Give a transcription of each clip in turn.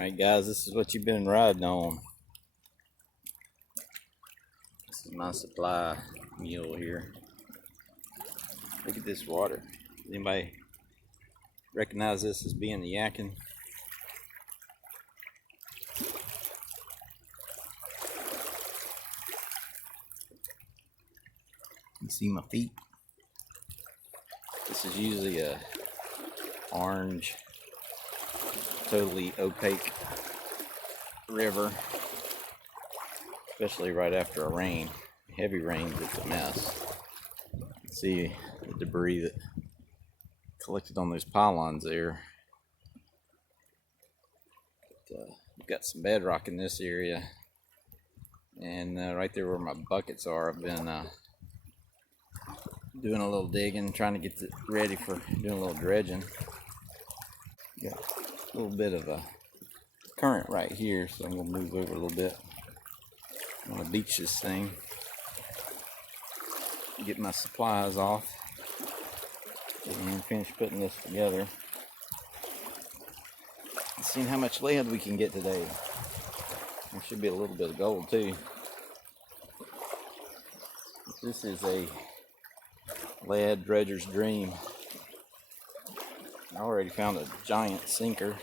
Alright guys, this is what you've been riding on. This is my supply mule here. Look at this water. Anybody recognize this as being the Yadkin? You see my feet? This is usually a orange, totally opaque river, especially right after a rain. Heavy rains, it's a mess. You can see the debris that collected on those pylons there. We've got some bedrock in this area, and right there where my buckets are, I've been doing a little digging, trying to get it ready for doing a little dredging. Got a little bit of a current right here, so I'm gonna move over a little bit. I'm gonna beach this thing, get my supplies off, and finish putting this together. Seeing how much lead we can get today. There should be a little bit of gold too. This is a lead dredger's dream. I already found a giant sinker.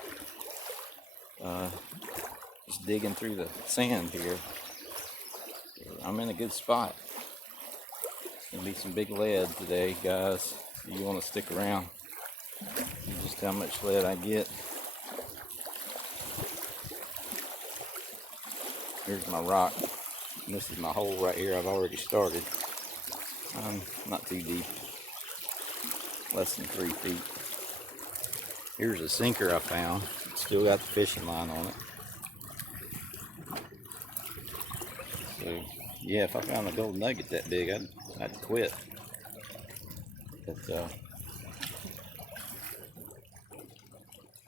Just digging through the sand here. I'm in a good spot. It's gonna be some big lead today, guys. So you want to stick around. See just how much lead I get. Here's my rock. And this is my hole right here. I've already started. Not too deep. Less than 3 feet. Here's a sinker I found. Still got the fishing line on it. So yeah, if I found a gold nugget that big, I'd quit. But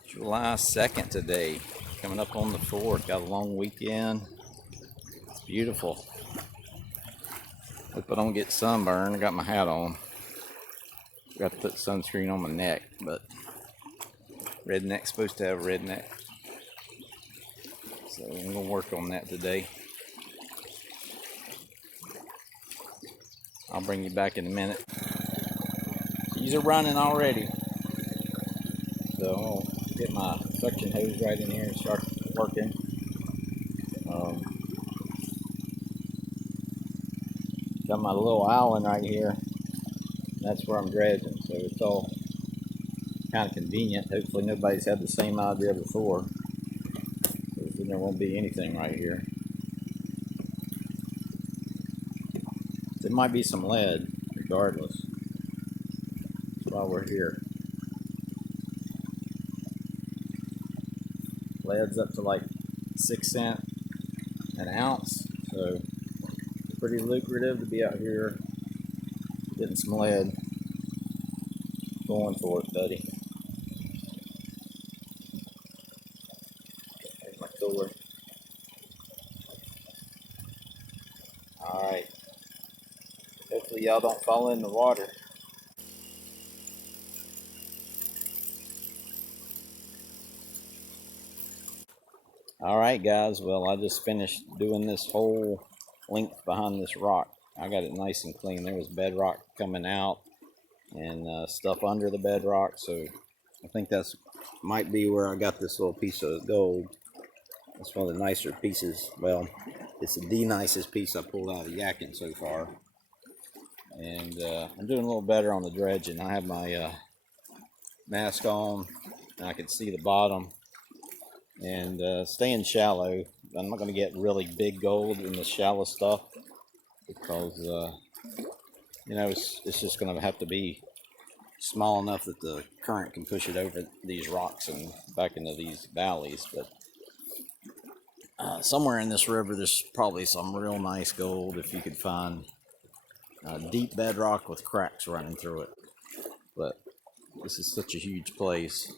July 2nd today, coming up on the 4th. Got a long weekend. It's beautiful. Hope I don't get sunburned. I got my hat on. Got to put sunscreen on my neck, but redneck's supposed to have redneck. So I'm gonna work on that today. I'll bring you back in a minute. These are running already. So I'll get my suction hose right in here and start working. Got my little island right here. That's where I'm dredging, so it's all kind of convenient. Hopefully nobody's had the same idea before, because then there won't be anything right here. There might be some lead regardless. That's why we're here. Lead's up to like 6 cents an ounce, so it's pretty lucrative to be out here getting some lead. Going for it, buddy. There's my cooler. Alright. Hopefully y'all don't fall in the water. Alright guys, well I just finished doing this whole length behind this rock. I got it nice and clean. There was bedrock coming out and stuff under the bedrock, so I think that's might be where I got this little piece of gold. It's one of the nicer pieces. Well, it's the nicest piece I pulled out of Yadkin so far. And I'm doing a little better on the dredging. I have my mask on and I can see the bottom, and staying shallow. I'm not going to get really big gold in the shallow stuff, because you know, it's just going to have to be small enough that the current can push it over these rocks and back into these valleys. But somewhere in this river there's probably some real nice gold if you could find deep bedrock with cracks running through it. But this is such a huge place,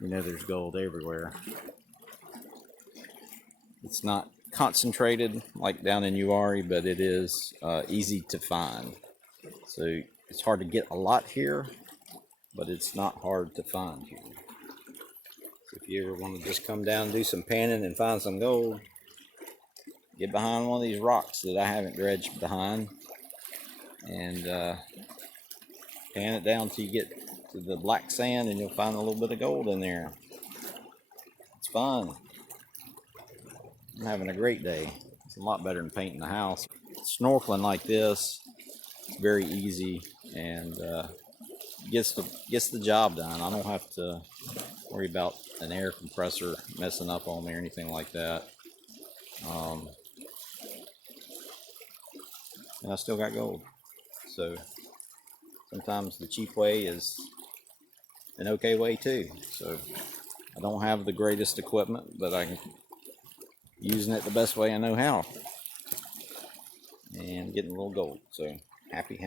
you know, there's gold everywhere. It's not concentrated like down in Uari, but it is easy to find. So it's hard to get a lot here, but it's not hard to find here. So if you ever want to just come down and do some panning and find some gold, get behind one of these rocks that I haven't dredged behind, and pan it down till you get to the black sand, and you'll find a little bit of gold in there. It's fun. I'm having a great day. It's a lot better than painting the house. Snorkeling like this, it's very easy and gets the job done. I don't have to worry about an air compressor messing up on me or anything like that. And I still got gold. So sometimes the cheap way is an okay way too. So I don't have the greatest equipment, but I'm using it the best way I know how, and getting a little gold. So happy.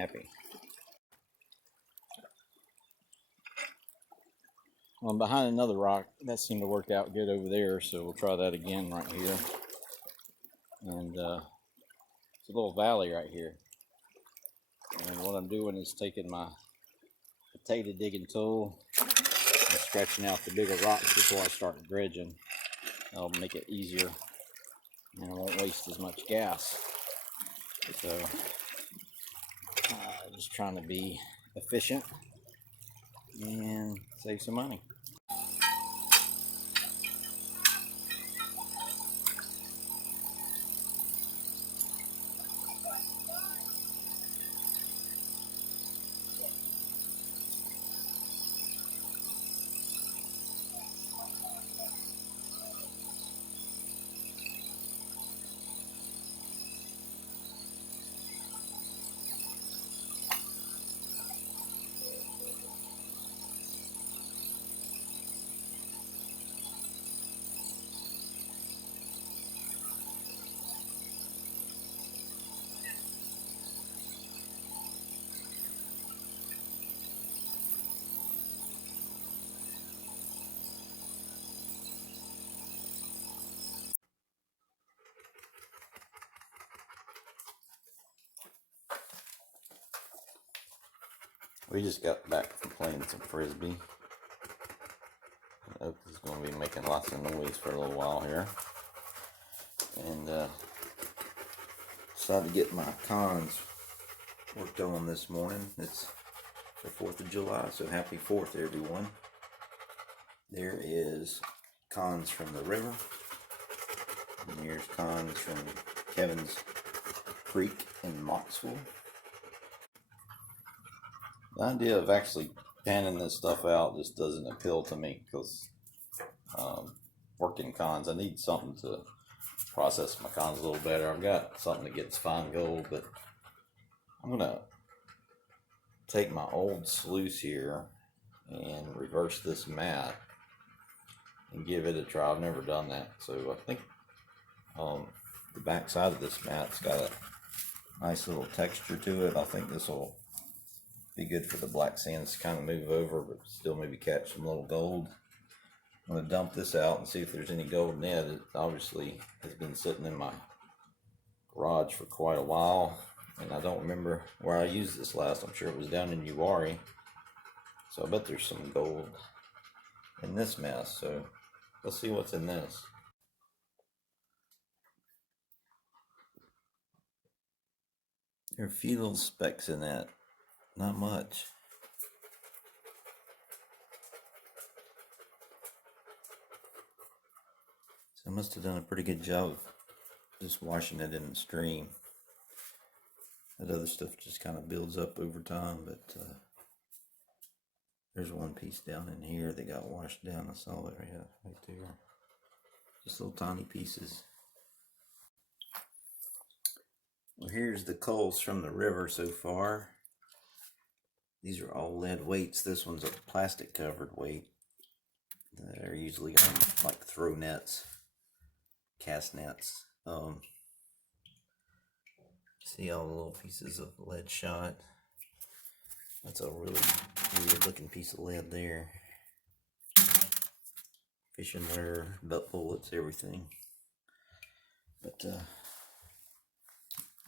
Well, I'm behind another rock. That seemed to work out good over there, so we'll try that again right here. And it's a little valley right here. And what I'm doing is taking my potato digging tool and scratching out the bigger rocks before I start dredging. That'll make it easier, and I won't waste as much gas. So just trying to be efficient and save some money. We just got back from playing some frisbee. Oak is going to be making lots of noise for a little while here. And decided to get my cons worked on this morning. It's the 4th of July, so happy 4th everyone. There is cons from the river. And here's cons from Kevin's Creek in Moxville. The idea of actually panning this stuff out just doesn't appeal to me, because working cons, I need something to process my cons a little better. I've got something that gets fine gold, but I'm gonna take my old sluice here and reverse this mat and give it a try. I've never done that, so I think the back side of this mat's got a nice little texture to it. I think this will be good for the black sands to kind of move over, but still maybe catch some little gold. I'm going to dump this out and see if there's any gold in it. It obviously has been sitting in my garage for quite a while, and I don't remember where I used this last. I'm sure it was down in Uwharrie, so I bet there's some gold in this mess. So let's see what's in this. There are a few little specks in that, not much. So I must have done a pretty good job of just washing it in the stream. That other stuff just kind of builds up over time, but there's one piece down in here that got washed down. I saw it right there. Just little tiny pieces. Well, here's the coals from the river so far. These are all lead weights. This one's a plastic covered weight. They're usually on like throw nets, cast nets. See all the little pieces of lead shot. That's a really weird looking piece of lead there. Fishing lure, butt bullets, everything. But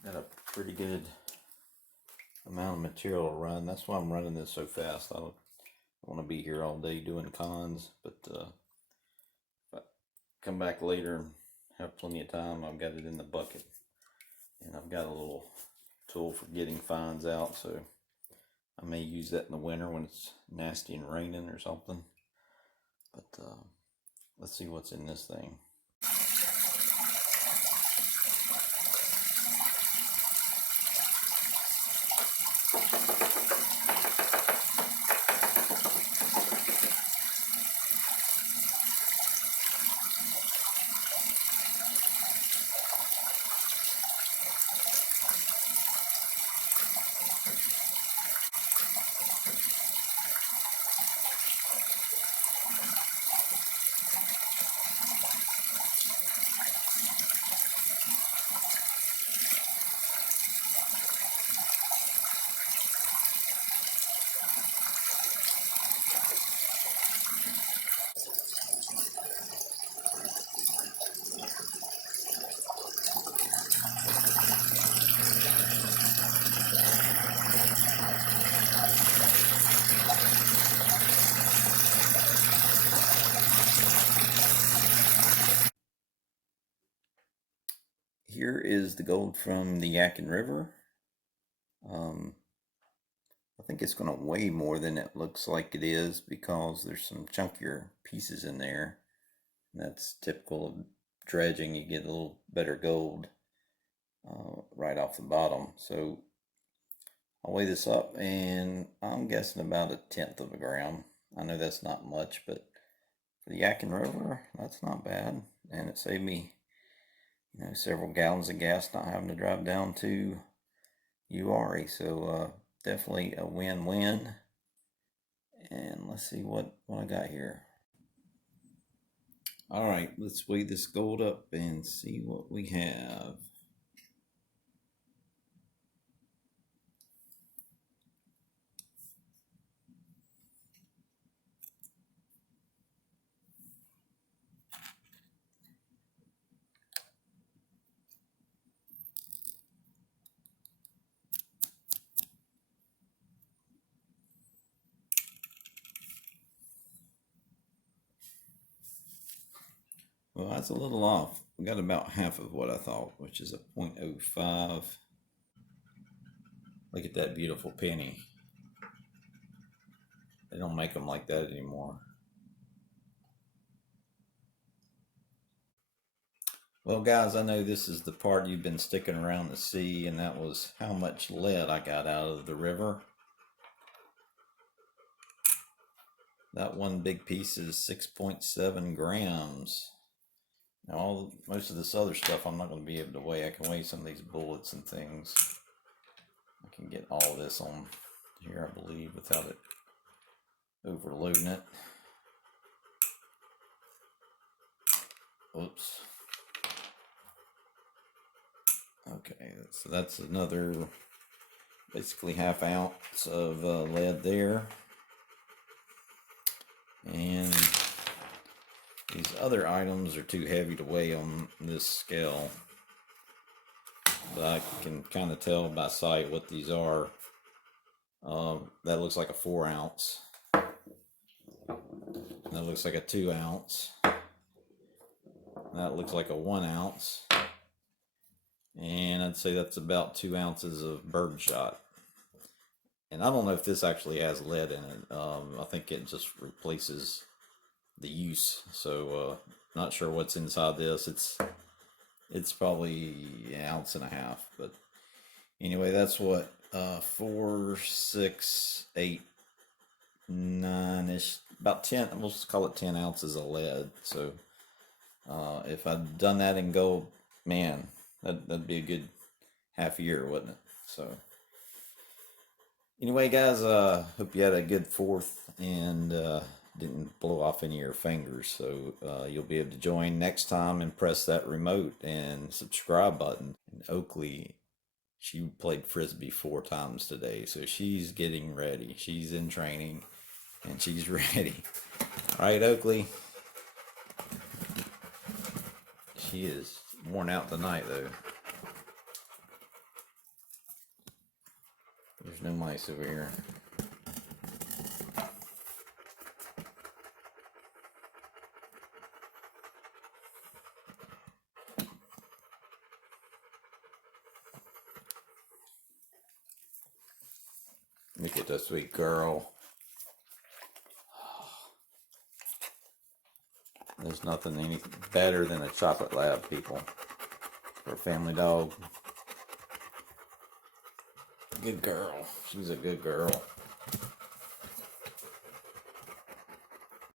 got a pretty good amount of material to run. That's why I'm running this so fast. I don't want to be here all day doing cons, but come back later and have plenty of time. I've got it in the bucket, and I've got a little tool for getting fines out, so I may use that in the winter when it's nasty and raining or something. But let's see what's in this thing. Here is the gold from the Yadkin River. I think it's going to weigh more than it looks like it is because there's some chunkier pieces in there. That's typical of dredging. You get a little better gold right off the bottom. So I'll weigh this up, and I'm guessing about 1/10 of a gram. I know that's not much, but for the Yadkin River, that's not bad. And it saved me, several gallons of gas not having to drive down to Uari. So definitely a win-win. And let's see what I got here. All right, let's weigh this gold up and see what we have. Well, that's a little off. We got about half of what I thought, which is a 0.05. Look at that beautiful penny. They don't make them like that anymore. Well, guys, I know this is the part you've been sticking around to see, and that was how much lead I got out of the river. That one big piece is 6.7 grams. Now, most of this other stuff I'm not going to be able to weigh. I can weigh some of these bullets and things. I can get all this on here, I believe, without it overloading it. Oops. Okay, so that's another basically ½ ounce of lead there. And these other items are too heavy to weigh on this scale, but I can kind of tell by sight what these are. That looks like a 4 ounce. That looks like a 2 ounce. That looks like a 1 ounce. And I'd say that's about 2 ounces of birdshot. And I don't know if this actually has lead in it. I think it just replaces the use. So not sure what's inside this. It's probably 1.5 ounces. But anyway, that's what 4, 6, 8, 9-ish, about 10. We'll just call it 10 ounces of lead. So if I'd done that in gold, man, that'd be a good half year, wouldn't it? So anyway, guys, hope you had a good 4th and didn't blow off any of your fingers. So you'll be able to join next time and press that remote and subscribe button. And Oakley, she played Frisbee 4 times today, so she's getting ready. She's in training and she's ready. All right, Oakley. She is worn out tonight, though. There's no mice over here. Look at that sweet girl. There's nothing any better than a chocolate lab, people, for a family dog. Good girl. She's a good girl.